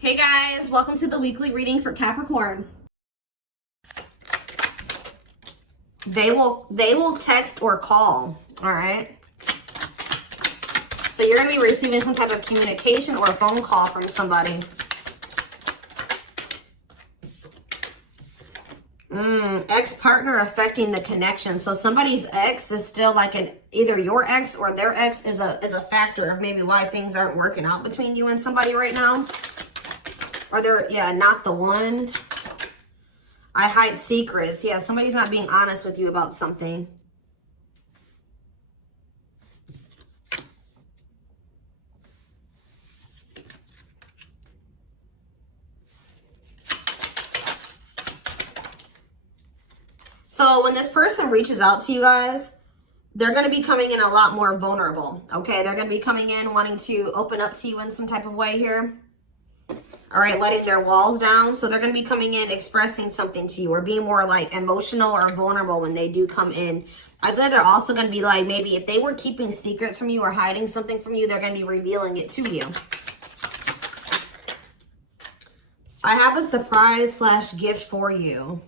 Hey guys, welcome to the weekly reading for Capricorn. They will text or call, all right? So you're going to be receiving some type of communication or a phone call from somebody. Ex-partner affecting the connection. So somebody's ex is still like either your ex or their ex is a factor of maybe why things aren't working out between you and somebody right now. Or they're, yeah, not the one. I hide secrets. Yeah, somebody's not being honest with you about something. So when this person reaches out to you guys, they're going to be coming in a lot more vulnerable, okay? They're going to be coming in wanting to open up to you in some type of way here. All right, letting their walls down. So they're going to be coming in expressing something to you or being more like emotional or vulnerable when they do come in. I feel like they're also going to be like, maybe if they were keeping secrets from you or hiding something from you, they're going to be revealing it to you. I have a surprise / gift for you.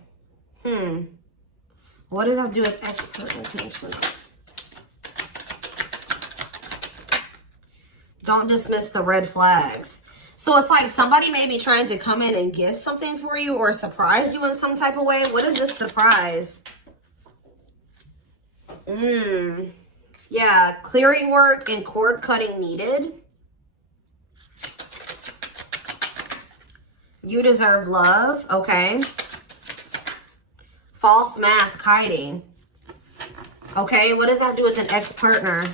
What does that have to do with ex-partner connection? Don't dismiss the red flags. So it's like somebody may be trying to come in and gift something for you or surprise you in some type of way. What is this surprise? Yeah, clearing work and cord cutting needed. You deserve love. Okay. False mask hiding. Okay, what does that have to do with an ex-partner?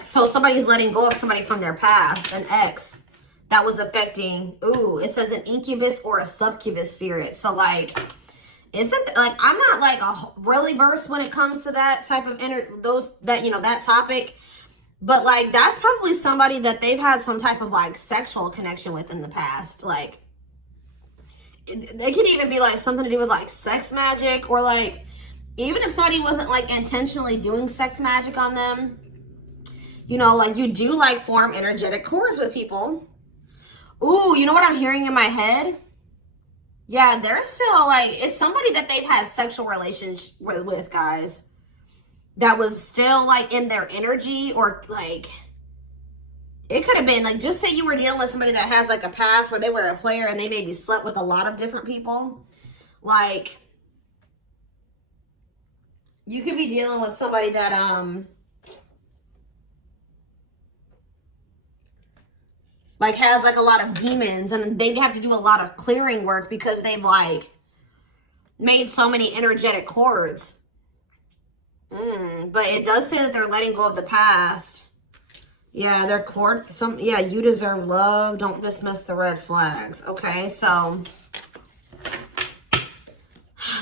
So somebody's letting go of somebody from their past, an ex that was affecting. Ooh, it says an incubus or a succubus spirit. So like, isn't like, I'm not like really versed when it comes to that type of that topic, but like that's probably somebody that they've had some type of like sexual connection with in the past. Like they could even be like something to do with like sex magic, or like even if somebody wasn't like intentionally doing sex magic on them, you know, like you do like form energetic cords with people. Ooh, you know what I'm hearing in my head? Yeah, they're still like, it's somebody that they've had sexual relations with, guys, that was still like in their energy, or like it could have been like, just say you were dealing with somebody that has like a past where they were a player and they maybe slept with a lot of different people. Like you could be dealing with somebody that like has like a lot of demons, and they'd have to do a lot of clearing work because they've like made so many energetic cords. But it does say that they're letting go of the past. Yeah, they're yeah, you deserve love. Don't dismiss the red flags. Okay, so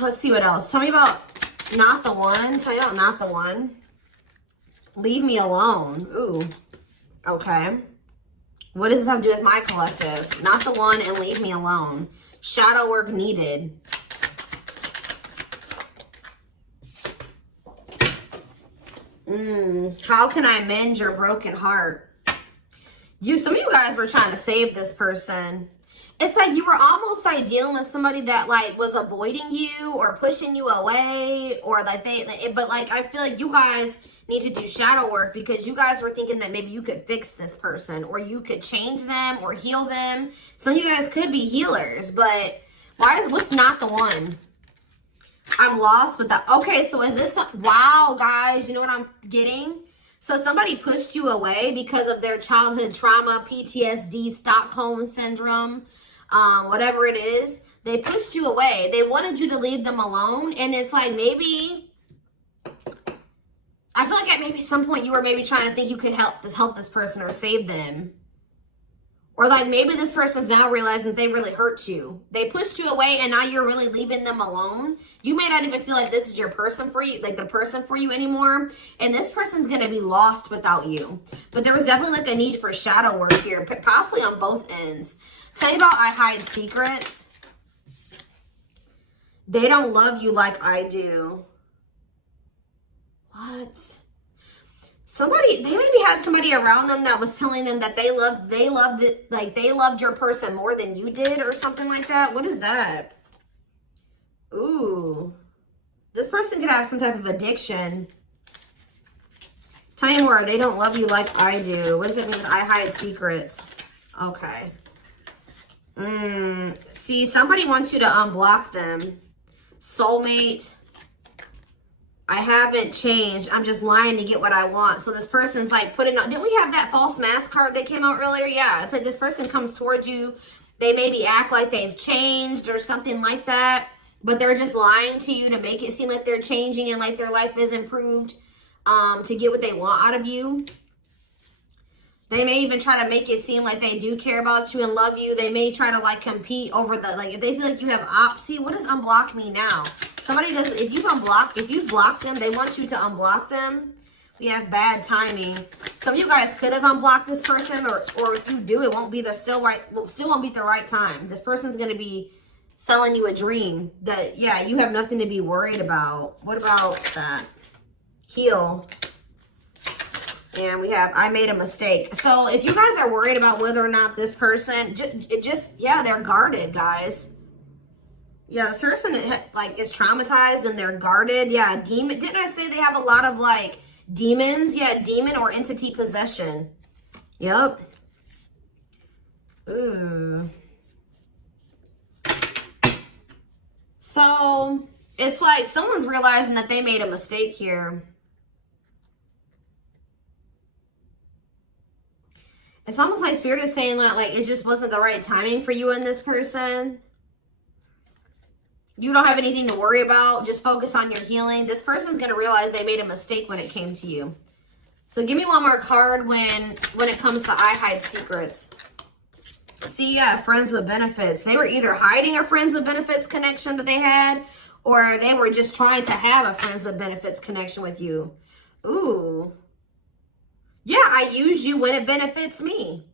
let's see what else. Tell me about not the one. Tell me about not the one. Leave me alone. Ooh, okay. What does this have to do with my collective? Not the one and leave me alone. Shadow work needed. How can I mend your broken heart? Some of you guys were trying to save this person. It's like you were almost like dealing with somebody that like was avoiding you or pushing you away, or like but like I feel like you guys need to do shadow work because you guys were thinking that maybe you could fix this person or you could change them or heal them. Some of you guys could be healers, but what's not the one? I'm lost with that. Okay, so is this, wow, guys, you know what I'm getting? So somebody pushed you away because of their childhood trauma, PTSD, Stockholm syndrome, whatever it is. They pushed you away. They wanted you to leave them alone. And it's like maybe, I feel like at maybe some point you were maybe trying to think you could help this person or save them. Or like maybe this person's now realizing that they really hurt you. They pushed you away and now you're really leaving them alone. You may not even feel like this is your person for you, like the person for you anymore. And this person's going to be lost without you. But there was definitely like a need for shadow work here, possibly on both ends. Tell me about I hide secrets. They don't love you like I do. What? Somebody, they maybe had somebody around them that was telling them that they loved it, like they loved your person more than you did or something like that. What is that? Ooh. This person could have some type of addiction. Tell me more. They don't love you like I do. What does it mean? I hide secrets. Okay. See, somebody wants you to unblock them. Soulmate. I haven't changed. I'm just lying to get what I want. So this person's like putting on. Didn't we have that false mask card that came out earlier? Yeah. It's like this person comes towards you. They maybe act like they've changed or something like that. But they're just lying to you to make it seem like they're changing and like their life is improved to get what they want out of you. They may even try to make it seem like they do care about you and love you. They may try to like compete over the, like if they feel like you have see, what does unblock mean now? Somebody does, if you've blocked them, they want you to unblock them. We have bad timing. Some of you guys could have unblocked this person, or if you do, it won't be the still won't be the right time. This person's gonna be selling you a dream that, yeah, you have nothing to be worried about. What about that? Heal. And we have, I made a mistake. So if you guys are worried about whether or not this person, yeah, they're guarded, guys. Yeah, this person like is traumatized and they're guarded. Yeah, demon. Didn't I say they have a lot of like demons? Yeah, demon or entity possession. Yep. Ooh. So it's like someone's realizing that they made a mistake here. It's almost like Spirit is saying that like it just wasn't the right timing for you and this person. You don't have anything to worry about. Just focus on your healing. This person's going to realize they made a mistake when it came to you. So give me one more card when it comes to I hide secrets. See, yeah, friends with benefits. They were either hiding a friends with benefits connection that they had, or they were just trying to have a friends with benefits connection with you. Ooh. Yeah, I use you when it benefits me.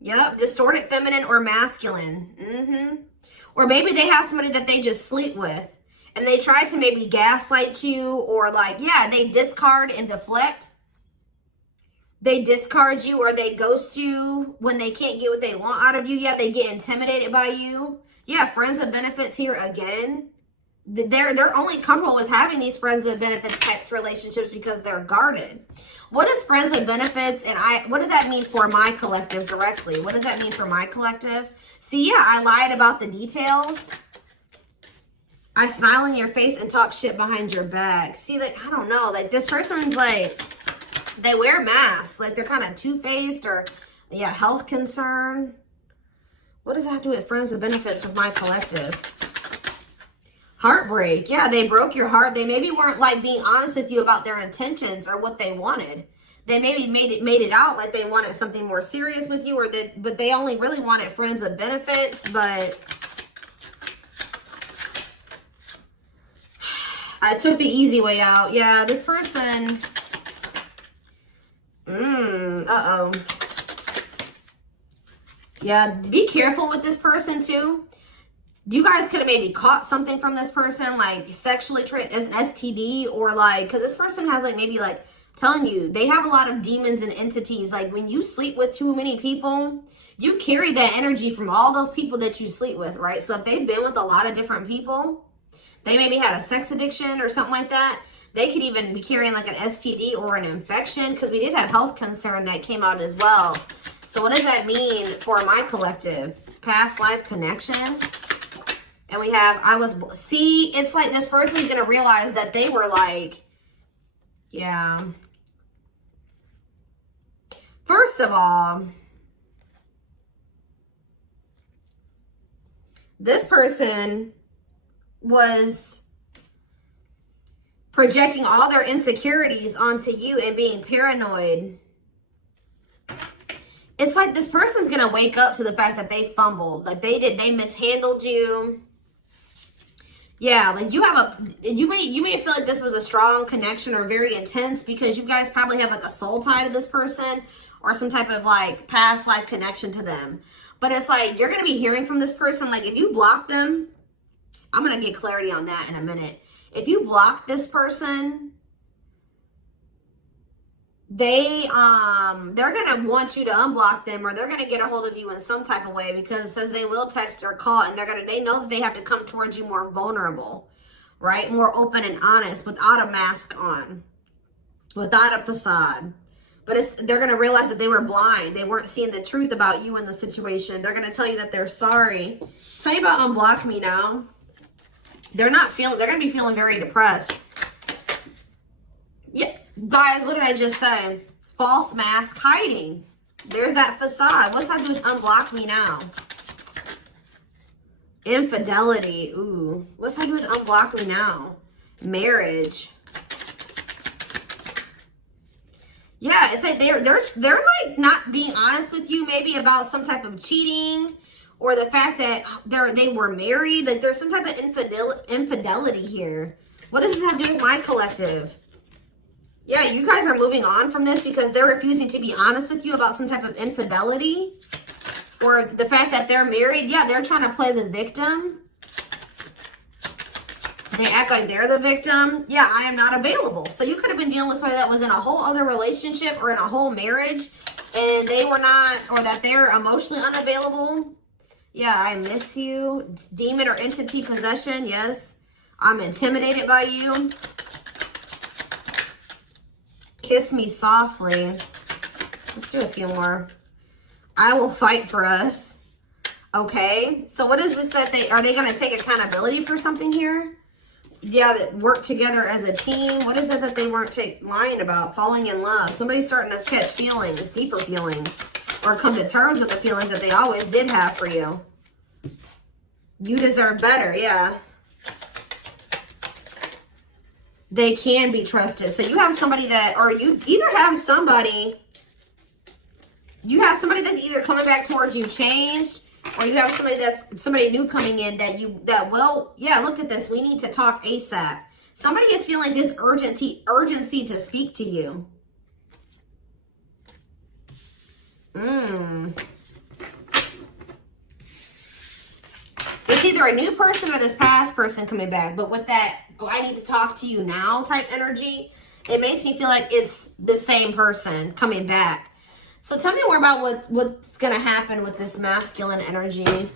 Yep, distorted feminine or masculine. Or maybe they have somebody that they just sleep with. And they try to maybe gaslight you, or like, yeah, they discard and deflect. They discard you or they ghost you when they can't get what they want out of you. Yeah, they get intimidated by you. Yeah, friends with benefits here again. They're only comfortable with having these friends with benefits types relationships because they're guarded. What is friends with benefits and what does that mean for my collective directly? What does that mean for my collective? See, yeah, I lied about the details. I smile in your face and talk shit behind your back. See, like, I don't know. Like, this person's like, they wear masks. Like, they're kind of two-faced or, yeah, health concern. What does that have to do with friends with benefits with my collective? Heartbreak. Yeah, they broke your heart. They maybe weren't, like, being honest with you about their intentions or what they wanted. They maybe made it out like they wanted something more serious with you, but they only really wanted friends with benefits, but I took the easy way out. Yeah, this person, uh-oh. Yeah, be careful with this person too. You guys could have maybe caught something from this person, like sexually as an STD, or like, because this person has like maybe like, telling you, they have a lot of demons and entities. Like when you sleep with too many people, you carry that energy from all those people that you sleep with, right? So if they've been with a lot of different people, they maybe had a sex addiction or something like that. They could even be carrying like an STD or an infection, because we did have health concern that came out as well. So what does that mean for my collective? Past life connection. And we have, see, it's like this person's going to realize that they were like, yeah. First of all, this person was projecting all their insecurities onto you and being paranoid. It's like this person's going to wake up to the fact that they fumbled. Like they mishandled you. Yeah, like you may feel like this was a strong connection or very intense because you guys probably have like a soul tie to this person or some type of like past life connection to them. But it's like you're going to be hearing from this person. Like if you block them, I'm going to get clarity on that in a minute. If you block this person, they're gonna want you to unblock them, or they're gonna get a hold of you in some type of way, because it says they will text or call, and they know that they have to come towards you more vulnerable, right? More open and honest, without a mask on, without a facade. But they're gonna realize that they were blind. They weren't seeing the truth about you in the situation. They're gonna tell you that they're sorry. Tell you about unblock me now. They're gonna be feeling very depressed. Yeah, guys, what did I just say? False mask hiding. There's that facade. What's that do with unblock me now? Infidelity. Ooh. What's that do with unblock me now? Marriage. Yeah, it's like they're like not being honest with you, maybe about some type of cheating, or the fact that they were married. Like there's some type of infidelity here. What does this have to do with my collective? Yeah, you guys are moving on from this because they're refusing to be honest with you about some type of infidelity, or the fact that they're married. Yeah, they're trying to play the victim. They act like they're the victim. Yeah, I am not available. So you could have been dealing with somebody that was in a whole other relationship or in a whole marriage, and they were not, or that they're emotionally unavailable. Yeah, I miss you. Demon or entity possession. Yes, I'm intimidated by you. Kiss me softly. Let's do a few more. I will fight for us. Okay, so what is this that are they going to take accountability for something here? Yeah, that work together as a team. What is it that they weren't lying about? Falling in love. Somebody's starting to catch feelings, deeper feelings, or come to terms with the feelings that they always did have for you. You deserve better, yeah. They can be trusted. So you have somebody that, or you either have somebody that's either coming back towards you changed, or you have somebody new coming in that will, yeah, look at this. We need to talk ASAP. Somebody is feeling this urgency to speak to you. It's either a new person or this past person coming back. But with that, oh, I need to talk to you now type energy, it makes me feel like it's the same person coming back. So tell me more about what's going to happen with this masculine energy.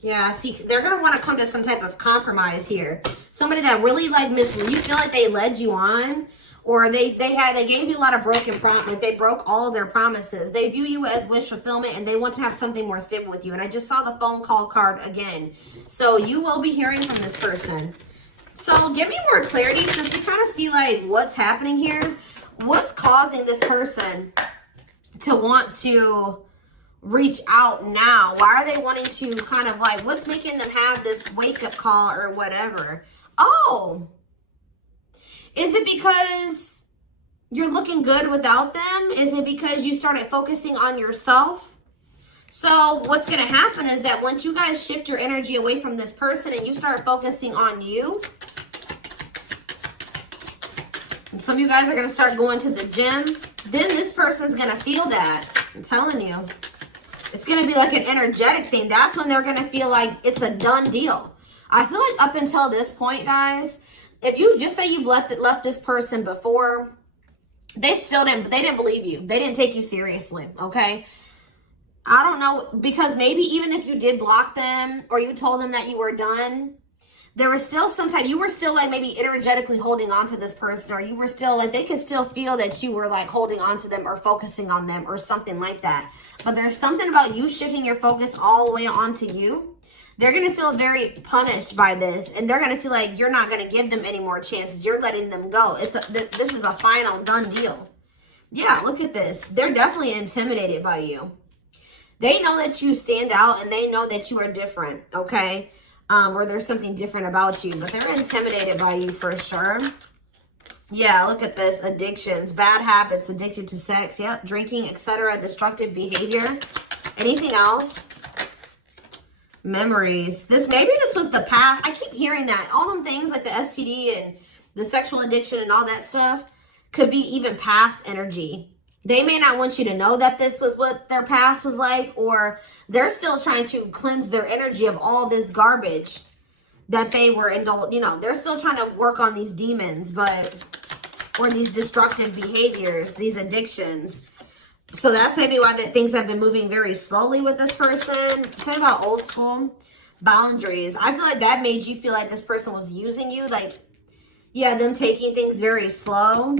Yeah, see, they're going to want to come to some type of compromise here. Somebody that really like you feel like they led you on, or they gave you a lot of broken promises. They broke all of their promises. They view you as wish fulfillment, and they want to have something more stable with you. And I just saw the phone call card again. So you will be hearing from this person. So give me more clarity, since we kind of see like what's happening here. What's causing this person to want to reach out now? Why are they wanting to kind of like, what's making them have this wake-up call or whatever? Oh, is it because you're looking good without them? Is it because you started focusing on yourself? So what's going to happen is that once you guys shift your energy away from this person and you start focusing on you, and some of you guys are going to start going to the gym, then this person's going to feel that. I'm telling you. It's going to be like an energetic thing. That's when they're going to feel like it's a done deal. I feel like up until this point, guys, if you just say you've left this person before, they didn't believe you. They didn't take you seriously, okay? I don't know, because maybe even if you did block them or you told them that you were done, there was still sometimes you were still like maybe energetically holding on to this person, or you were still like, they could still feel that you were like holding on to them or focusing on them or something like that. But there's something about you shifting your focus all the way onto you. They're going to feel very punished by this, and they're going to feel like you're not going to give them any more chances. You're letting them go. This is a final done deal. Yeah, look at this. They're definitely intimidated by you. They know that you stand out, and they know that you are different, okay? Or there's something different about you, but they're intimidated by you for sure. Yeah, look at this. Addictions, bad habits, addicted to sex, yep, drinking, etc., destructive behavior. Anything else? Memories. Maybe this was the past. I keep hearing that. All them things like the STD and the sexual addiction and all that stuff could be even past energy. They may not want you to know that this was what their past was like, or they're still trying to cleanse their energy of all this garbage that they were indulged. You know, they're still trying to work on these demons, or these destructive behaviors, these addictions. So that's maybe why that things have been moving very slowly with this person. Talking about old school boundaries. I feel like that made you feel like this person was using you. Like, yeah, them taking things very slow.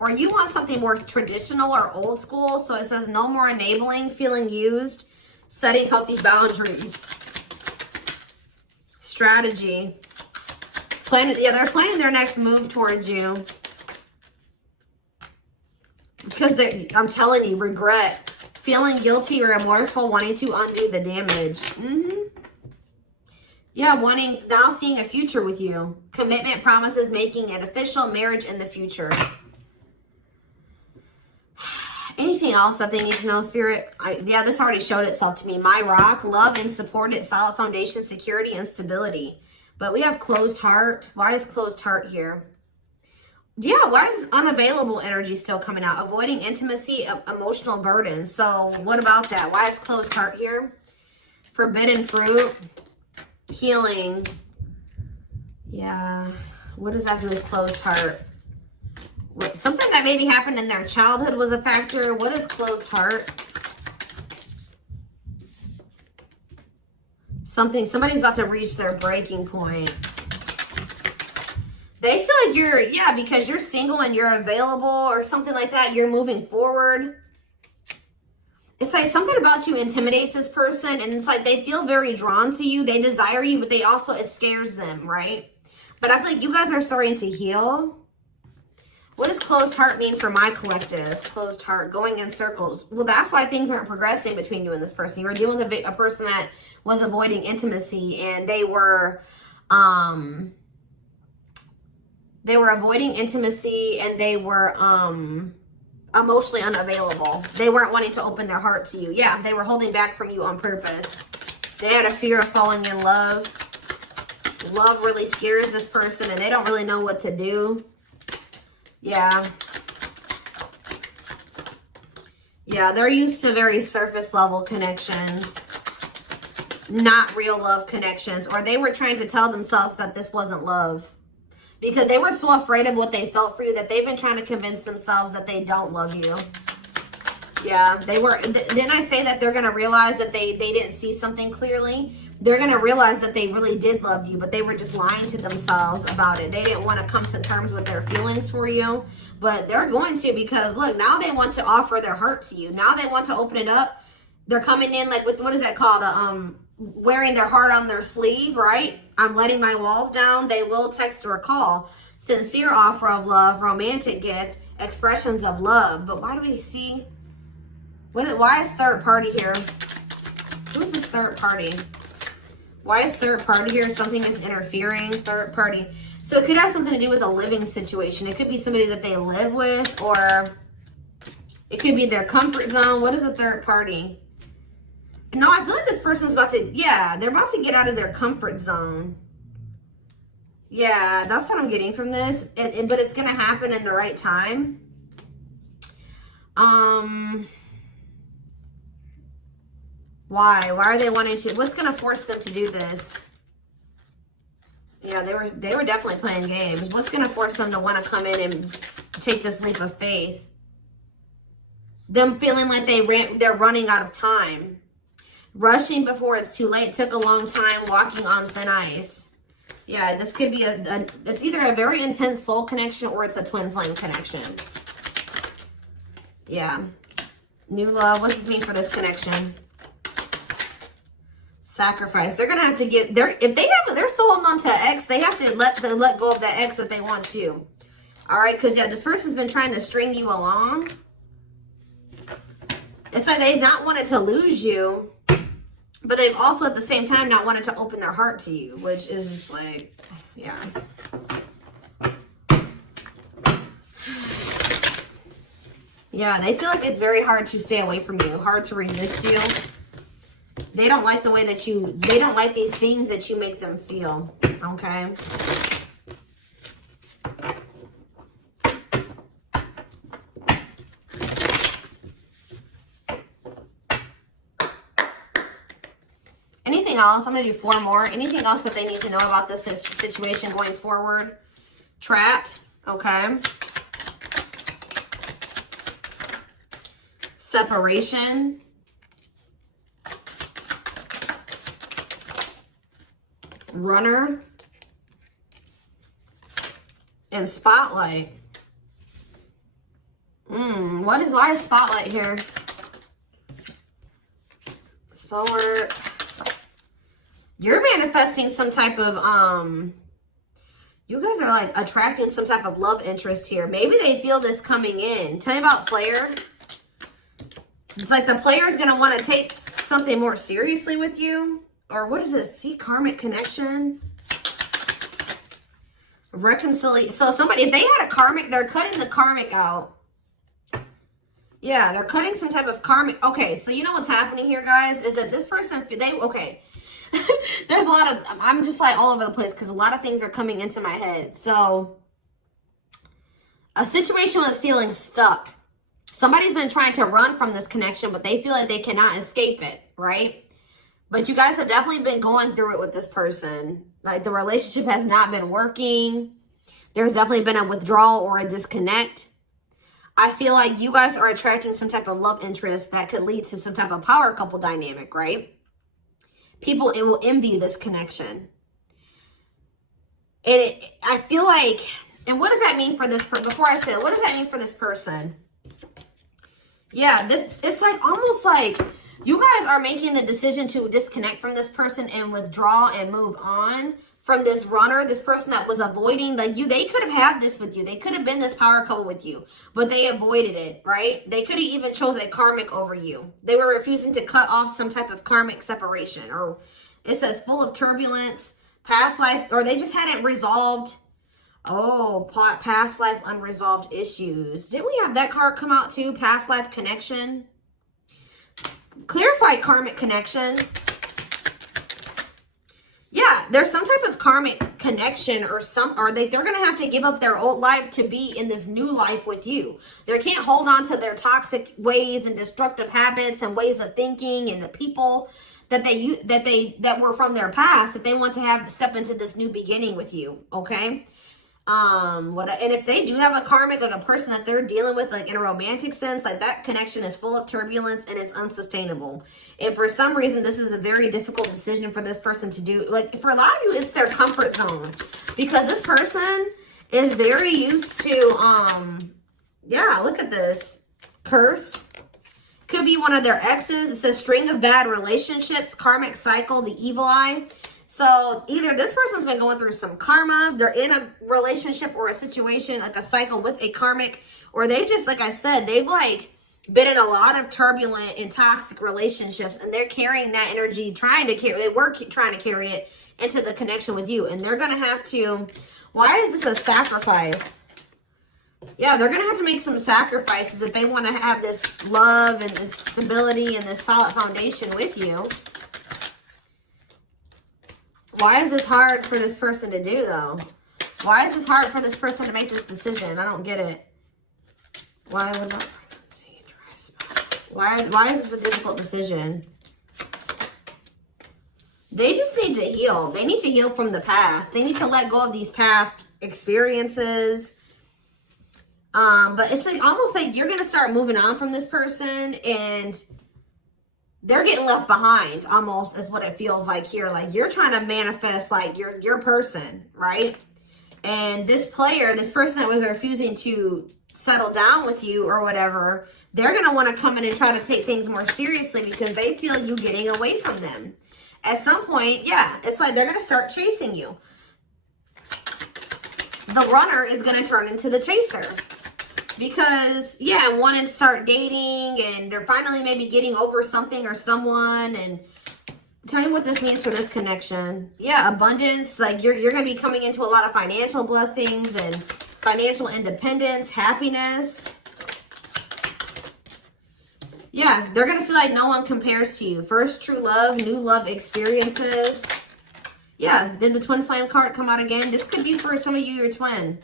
Or you want something more traditional or old school. So it says no more enabling, feeling used, setting healthy boundaries. Strategy. They're planning their next move towards you. Because I'm telling you, regret. Feeling guilty or remorseful, wanting to undo the damage. Yeah, now seeing a future with you. Commitment, promises, making an official marriage in the future. Anything else that they need to know, Spirit? Yeah, this already showed itself to me. My rock, love and supported, solid foundation, security, and stability. But we have closed heart. Why is closed heart here? Yeah, why is unavailable energy still coming out? Avoiding intimacy, emotional burden. So what about that? Why is closed heart here? Forbidden fruit, healing. Yeah, what does that do with closed heart? Something that maybe happened in their childhood was a factor. What is closed heart? Somebody's about to reach their breaking point. They feel like because you're single and you're available or something like that, you're moving forward. It's like something about you intimidates this person, and it's like they feel very drawn to you. They desire you, but it scares them, right? But I feel like you guys are starting to heal. What does closed heart mean for my collective? Closed heart, going in circles. Well, that's why things weren't progressing between you and this person. You were dealing with a person that was avoiding intimacy, and they were avoiding intimacy, and they were emotionally unavailable. They weren't wanting to open their heart to you. Yeah, they were holding back from you on purpose. They had a fear of falling in love. Love really scares this person, and they don't really know what to do. Yeah. Yeah, they're used to very surface level connections, not real love connections. Or they were trying to tell themselves that this wasn't love, because they were so afraid of what they felt for you that they've been trying to convince themselves that they don't love you. Yeah, they were. Didn't I say that they're going to realize that they didn't see something clearly? They're going to realize that they really did love you, but they were just lying to themselves about it. They didn't want to come to terms with their feelings for you, but they're going to, because look, now they want to offer their heart to you. Now they want to open it up. They're coming in like with, what is that called? Wearing their heart on their sleeve, right? I'm letting my walls down. They will text or call. Sincere offer of love, romantic gift, expressions of love. But why do we see? Why is third party here? Who's this third party? Why is third party here? Something is interfering. Third party. So it could have something to do with a living situation. It could be somebody that they live with, or it could be their comfort zone. What is a third party? No, I feel like this person's about to, they're about to get out of their comfort zone. Yeah, that's what I'm getting from this. But it's going to happen in the right time. Why? Why are they wanting to? What's going to force them to do this? Yeah, they were definitely playing games. What's going to force them to want to come in and take this leap of faith? Them feeling like they're running out of time. Rushing before it's too late. Took a long time. Walking on thin ice. Yeah, this could be it's either a very intense soul connection or it's a twin flame connection. Yeah. New love. What does this mean for this connection? Sacrifice. They're gonna have to get they're still holding on to an ex. They have to let go of that ex if they want to. All right, because this person's been trying to string you along. It's like they've not wanted to lose you, but they've also at the same time not wanted to open their heart to you, which is just like, yeah. Yeah, they feel like it's very hard to stay away from you, hard to resist you. They don't like the way that they don't like these things that you make them feel, okay? Anything else? I'm going to do 4 more. Anything else that they need to know about this situation going forward? Trapped. Okay. Separation. Runner. And spotlight. Why is spotlight here? Spell. You're manifesting some type of, you guys are like attracting some type of love interest here. Maybe they feel this coming in. Tell me about player. It's like the player is going to want to take something more seriously with you. Or what is this? See, karmic connection. Reconciliation. So somebody, if they had a karmic, they're cutting the karmic out. Yeah, they're cutting some type of karmic. Okay, so you know what's happening here, guys, is that this person, okay. There's a lot of, I'm just like all over the place because a lot of things are coming into my head. So a situation was feeling stuck. Somebody's been trying to run from this connection, but they feel like they cannot escape it, right? But you guys have definitely been going through it with this person. Like the relationship has not been working. There's definitely been a withdrawal or a disconnect. I feel like you guys are attracting some type of love interest that could lead to some type of power couple dynamic, right? People, it will envy this connection. And I feel like, and what does that mean for this person? Before I say it, what does that mean for this person? Yeah, it's like almost like you guys are making the decision to disconnect from this person and withdraw and move on from this runner, this person that was avoiding they could have had this with you. They could have been this power couple with you, but they avoided it, right? They could have even chose a karmic over you. They were refusing to cut off some type of karmic separation, or it says full of turbulence, past life, or they just hadn't resolved. Oh, past life unresolved issues. Didn't we have that card come out too? Past life connection. Clarified karmic connection. Yeah, there's some type of karmic connection or they're going to have to give up their old life to be in this new life with you. They can't hold on to their toxic ways and destructive habits and ways of thinking and the people that were from their past that they want to step into this new beginning with you, okay? And if they do have a karmic, like a person that they're dealing with, like in a romantic sense, like that connection is full of turbulence and it's unsustainable. And for some reason, this is a very difficult decision for this person to do. Like for a lot of you, it's their comfort zone because this person is very used to, yeah, look at this. Cursed. Could be one of their exes. It says string of bad relationships, karmic cycle, the evil eye. So either this person's been going through some karma, they're in a relationship or a situation, like a cycle with a karmic, or they just, like I said, they've like been in a lot of turbulent and toxic relationships and they're carrying that energy, trying to carry it into the connection with you. And they're going to have to, why is this a sacrifice? Yeah, they're going to have to make some sacrifices if they want to have this love and this stability and this solid foundation with you. Why is this hard for this person to do, though? Why is this hard for this person to make this decision? I don't get it. Why would not pregnancy, dry spot? Why is this a difficult decision? They just need to heal. They need to heal from the past. They need to let go of these past experiences. But it's like almost like you're going to start moving on from this person and they're getting left behind almost is what it feels like here. Like you're trying to manifest like your person, right? And this player, this person that was refusing to settle down with you or whatever, they're going to want to come in and try to take things more seriously because they feel you getting away from them. At some point, yeah, it's like they're going to start chasing you. The runner is going to turn into the chaser. Because, yeah, wanting to start dating and they're finally maybe getting over something or someone. And tell me what this means for this connection. Yeah, abundance. Like you're going to be coming into a lot of financial blessings and financial independence, happiness. Yeah, they're going to feel like no one compares to you. First true love, new love experiences. Yeah, then the twin flame card come out again. This could be for some of you, your twin.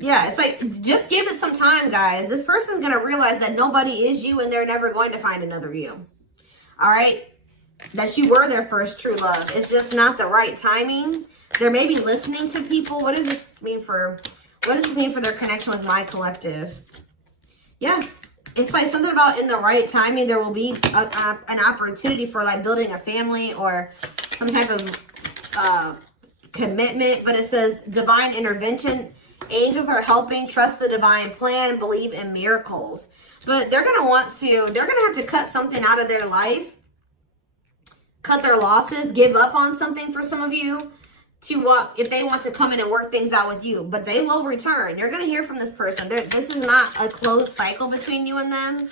Yeah, it's like, just give it some time, guys. This person's going to realize that nobody is you and they're never going to find another you. All right? that you were their first true love. It's just not the right timing. They're maybe listening to people. What does this mean for their connection with my collective? Yeah. It's like something about in the right timing, there will be an opportunity for like building a family or some type of commitment. But it says divine intervention. Angels are helping. Trust the divine plan. Believe in miracles. But they're going to have to cut something out of their life. Cut their losses. Give up on something for some of you. If they want to come in and work things out with you, but they will return. You're going to hear from this person. This is not a closed cycle between you and them.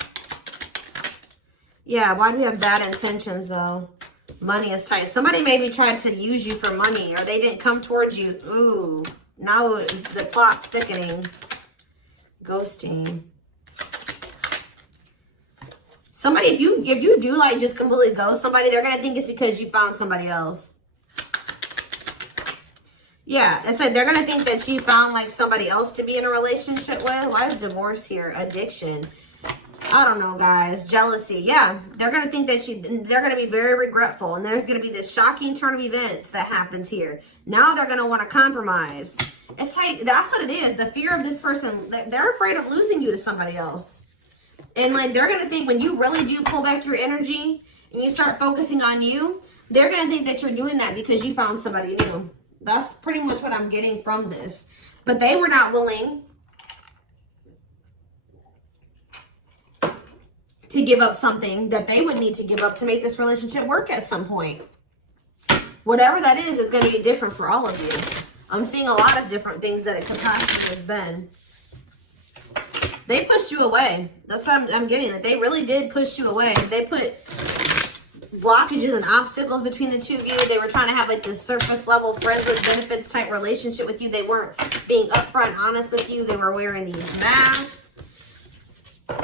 Yeah, why do you have bad intentions though? Money is tight. Somebody maybe tried to use you for money or they didn't come towards you. Ooh, now the plot's thickening. Ghosting. Somebody, if you do like just completely ghost somebody, they're going to think it's because you found somebody else. Yeah, I said they're going to think that you found like somebody else to be in a relationship with. Why is divorce here? Addiction. I don't know, guys. Jealousy. Yeah, they're going to think that they're going to be very regretful. And there's going to be this shocking turn of events that happens here. Now they're going to want to compromise. It's like, that's what it is. The fear of this person, they're afraid of losing you to somebody else. And like, they're going to think when you really do pull back your energy and you start focusing on you, they're going to think that you're doing that because you found somebody new. That's pretty much what I'm getting from this. But they were not willing to give up something that they would need to give up to make this relationship work at some point. Whatever that is going to be different for all of you. I'm seeing a lot of different things that it could possibly have been. They pushed you away. That's what I'm getting. That they really did push you away. They put blockages and obstacles between the two of you. They were trying to have like this surface level friends with benefits type relationship with you. They weren't being upfront and honest with you. They were wearing these masks. I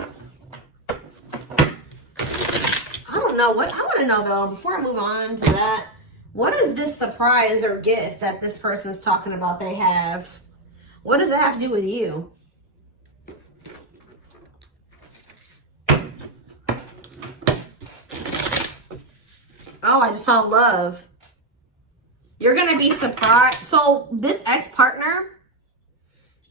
don't know what I want to know though, before I move on to that, what is this surprise or gift that this person's talking about they have? What does it have to do with you? Oh, I just saw love. You're going to be surprised. So this ex-partner,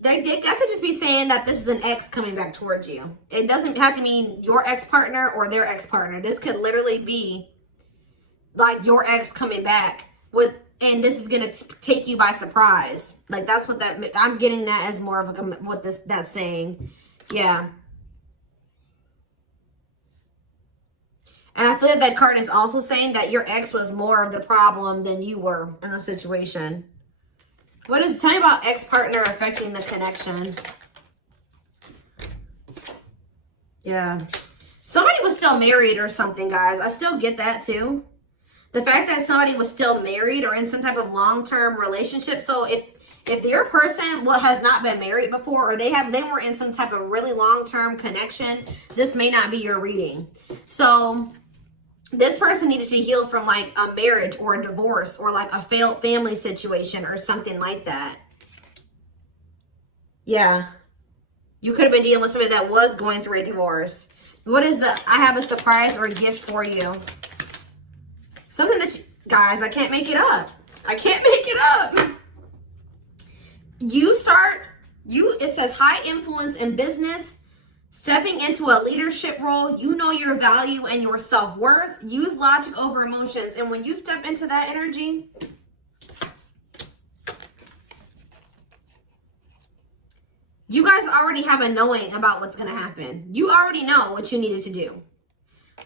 I could just be saying that this is an ex coming back towards you. It doesn't have to mean your ex-partner or their ex-partner. This could literally be like your ex coming back and this is going to take you by surprise. Like that's what I'm getting that as more of what that's saying. Yeah. And I feel like that card is also saying that your ex was more of the problem than you were in the situation. Tell me about ex-partner affecting the connection. Yeah. Somebody was still married or something, guys. I still get that too. The fact that somebody was still married or in some type of long-term relationship. So if your person has not been married before or they were in some type of really long-term connection, this may not be your reading. So this person needed to heal from like a marriage or a divorce or like a failed family situation or something like that. Yeah. You could have been dealing with somebody that was going through a divorce. What is I have a surprise or a gift for you? Something that guys, I can't make it up. I can't make it up. It says high influence in business. Stepping into a leadership role, you know your value and your self-worth. Use logic over emotions. And when you step into that energy, you guys already have a knowing about what's going to happen. You already know what you needed to do.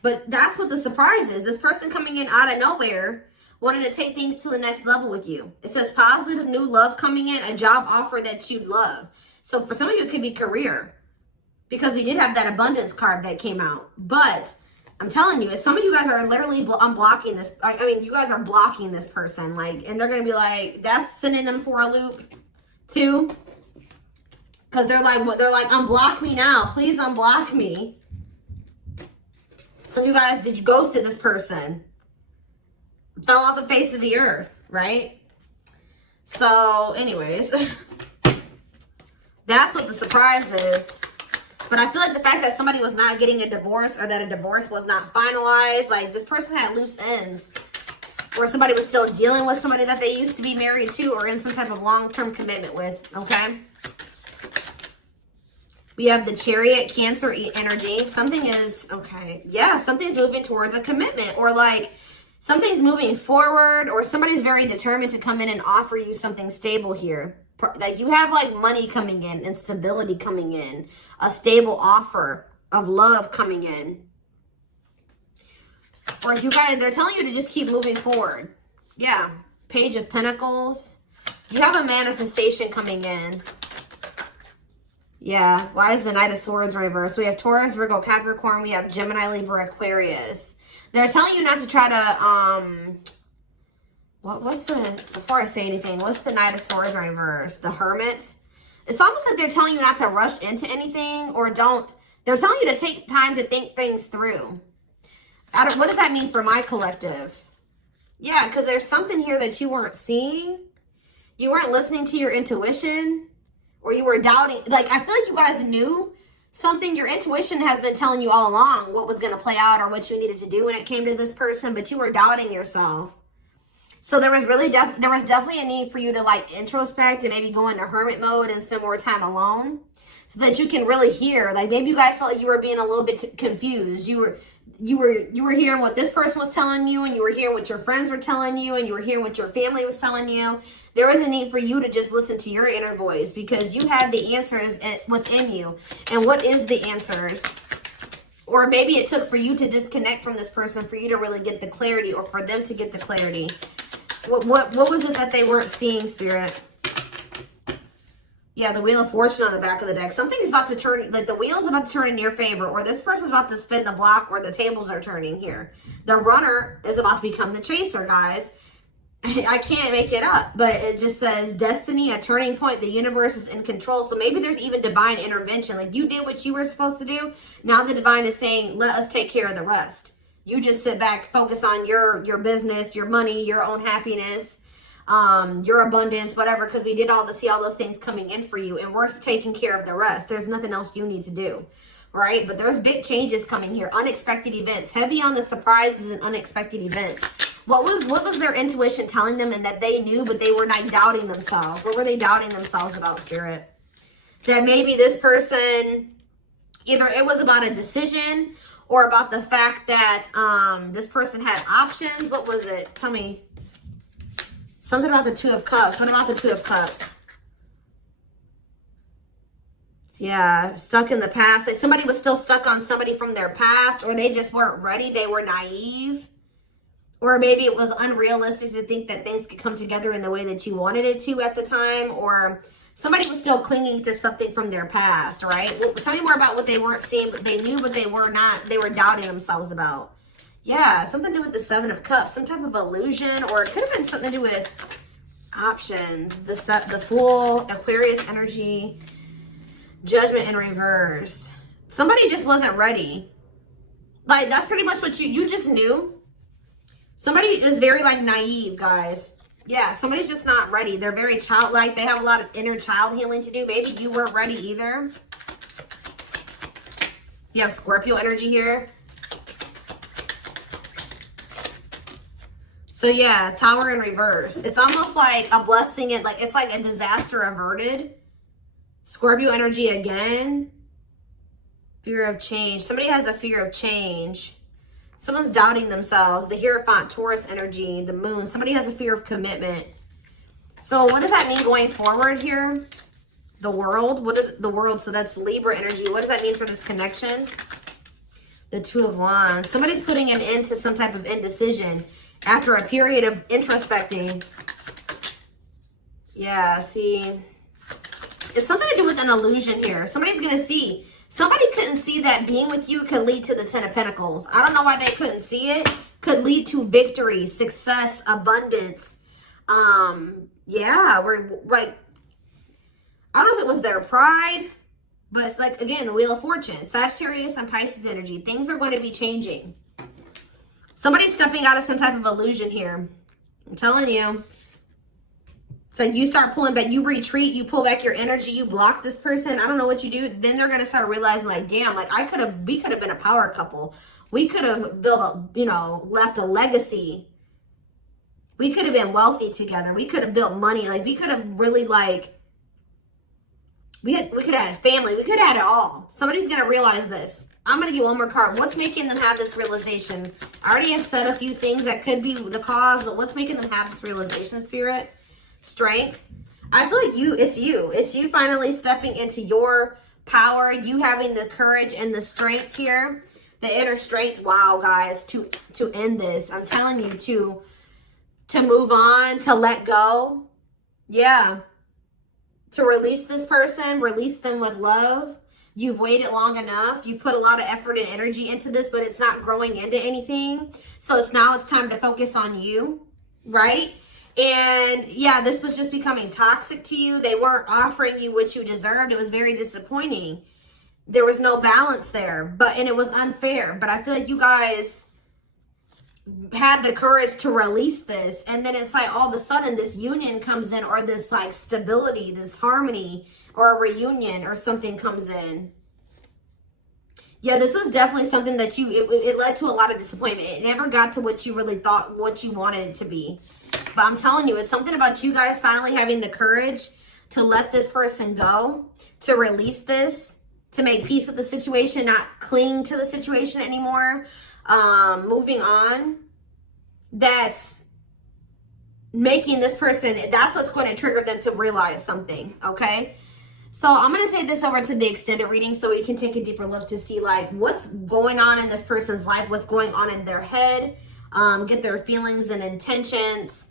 But that's what the surprise is. This person coming in out of nowhere wanted to take things to the next level with you. It says positive new love coming in, a job offer that you'd love. So for some of you, it could be career. Because we did have that abundance card that came out. But I'm telling you, some of you guys are literally unblocking this. I mean, you guys are blocking this person. And they're going to be like, that's sending them for a loop too. Because they're like, unblock me now. Please unblock me. Some of you guys, did you ghosted this person? Fell off the face of the earth, right? So anyways, that's what the surprise is. But I feel like the fact that somebody was not getting a divorce or that a divorce was not finalized, like this person had loose ends. Or somebody was still dealing with somebody that they used to be married to or in some type of long-term commitment with, okay? We have the Chariot, Cancer energy. Something is, okay, yeah, something's moving towards a commitment, or like something's moving forward, or somebody's very determined to come in and offer you something stable here. Like you have like money coming in and stability coming in, a stable offer of love coming in. Or if you guys, they're telling you to just keep moving forward. Yeah, Page of Pentacles. You have a manifestation coming in. Yeah, why is the Knight of Swords reversed? So we have Taurus, Virgo, Capricorn. We have Gemini, Libra, Aquarius. They're telling you not to try to, before I say anything, what's the Knight of Swords reversed? The Hermit. It's almost like they're telling you not to rush into anything, or they're telling you to take time to think things through. What does that mean for my collective? Yeah, because there's something here that you weren't seeing. You weren't listening to your intuition, or you were doubting. Like, I feel like you guys knew something. Your intuition has been telling you all along what was going to play out or what you needed to do when it came to this person, but you were doubting yourself. So there was really there was definitely a need for you to like introspect and maybe go into hermit mode and spend more time alone so that you can really hear. Like maybe you guys felt like you were being a little bit confused. You were hearing what this person was telling you, and you were hearing what your friends were telling you, and you were hearing what your family was telling you. There was a need for you to just listen to your inner voice because you had the answers within you. And what is the answers? Or maybe it took for you to disconnect from this person for you to really get the clarity, or for them to get the clarity. What was it that they weren't seeing, Spirit? Yeah, the Wheel of Fortune on the back of the deck. Something is about to turn, like the wheel is about to turn in your favor, or this person's about to spin the block, or the tables are turning here. The runner is about to become the chaser, guys. I can't make it up, but it just says destiny, a turning point. The universe is in control. So maybe there's even divine intervention. Like you did what you were supposed to do. Now the divine is saying, let us take care of the rest. You just sit back, focus on your business, your money, your own happiness, your abundance, whatever, because we did see all those things coming in for you, and we're taking care of the rest. There's nothing else you need to do, right? But there's big changes coming here, unexpected events, heavy on the surprises and unexpected events. What was their intuition telling them, and that they knew, but they were not doubting themselves? What were they doubting themselves about, Spirit? That maybe this person, either it was about a decision or about the fact that this person had options. What was it? Tell me. Something about the Two of Cups. What about the Two of Cups? Yeah, stuck in the past. Like somebody was still stuck on somebody from their past, or they just weren't ready. They were naive. Or maybe it was unrealistic to think that things could come together in the way that you wanted it to at the time. Or somebody was still clinging to something from their past, right? Well, tell me more about what they weren't seeing, but they knew, but they were not. They were doubting themselves about. Yeah, something to do with the Seven of Cups, some type of illusion, or it could have been something to do with options. The Fool, Aquarius energy, Judgment in reverse. Somebody just wasn't ready. Like, that's pretty much what you just knew. Somebody is very, like, naive, guys. Yeah, somebody's just not ready. They're very childlike. They have a lot of inner child healing to do. Maybe you weren't ready either. You have Scorpio energy here. So yeah, Tower in reverse. It's almost like a blessing, and like it's like a disaster averted. Scorpio energy again. Fear of change. Somebody has a fear of change. Someone's doubting themselves. The Hierophant, Taurus energy, the Moon. Somebody has a fear of commitment. So what does that mean going forward here? The World. What is the World? So that's Libra energy. What does that mean for this connection? The Two of Wands. Somebody's putting an end to some type of indecision after a period of introspecting. Yeah, see. It's something to do with an illusion here. Somebody's going to see. Somebody couldn't see that being with you could lead to the Ten of Pentacles. I don't know why they couldn't see it. Could lead to victory, success, abundance. Yeah, we're like, I don't know if it was their pride, but it's like, again, the Wheel of Fortune. Sagittarius and Pisces energy. Things are going to be changing. Somebody's stepping out of some type of illusion here. I'm telling you. So you start pulling back, you retreat, you pull back your energy, you block this person. I don't know what you do. Then they're going to start realizing like, damn, like we could have been a power couple. We could have built a, left a legacy. We could have been wealthy together. We could have built money. Like we could have really like, we could have had a family. We could have had it all. Somebody's going to realize this. I'm going to get one more card. What's making them have this realization? I already have said a few things that could be the cause, but what's making them have this realization, Spirit? Strength. I feel like it's you finally stepping into your power, you having the courage and the strength here, the inner strength. Wow, guys, to end this. I'm telling you, to move on, to let go. Yeah. To release this person, release them with love. You've waited long enough. You've put a lot of effort and energy into this, but it's not growing into anything. So it's time to focus on you, right? And yeah, this was just becoming toxic to you. They weren't offering you what you deserved. It was very disappointing. There was no balance there, and it was unfair. But I feel like you guys had the courage to release this. And then it's like all of a sudden this union comes in, or this like stability, this harmony, or a reunion or something comes in. Yeah, this was definitely something that it led to a lot of disappointment. It never got to what you really thought, what you wanted it to be. But I'm telling you, it's something about you guys finally having the courage to let this person go, to release this, to make peace with the situation, not cling to the situation anymore, moving on. That's making this person, that's what's going to trigger them to realize something, okay? So I'm going to take this over to the extended reading so we can take a deeper look to see like what's going on in this person's life, what's going on in their head, get their feelings and intentions.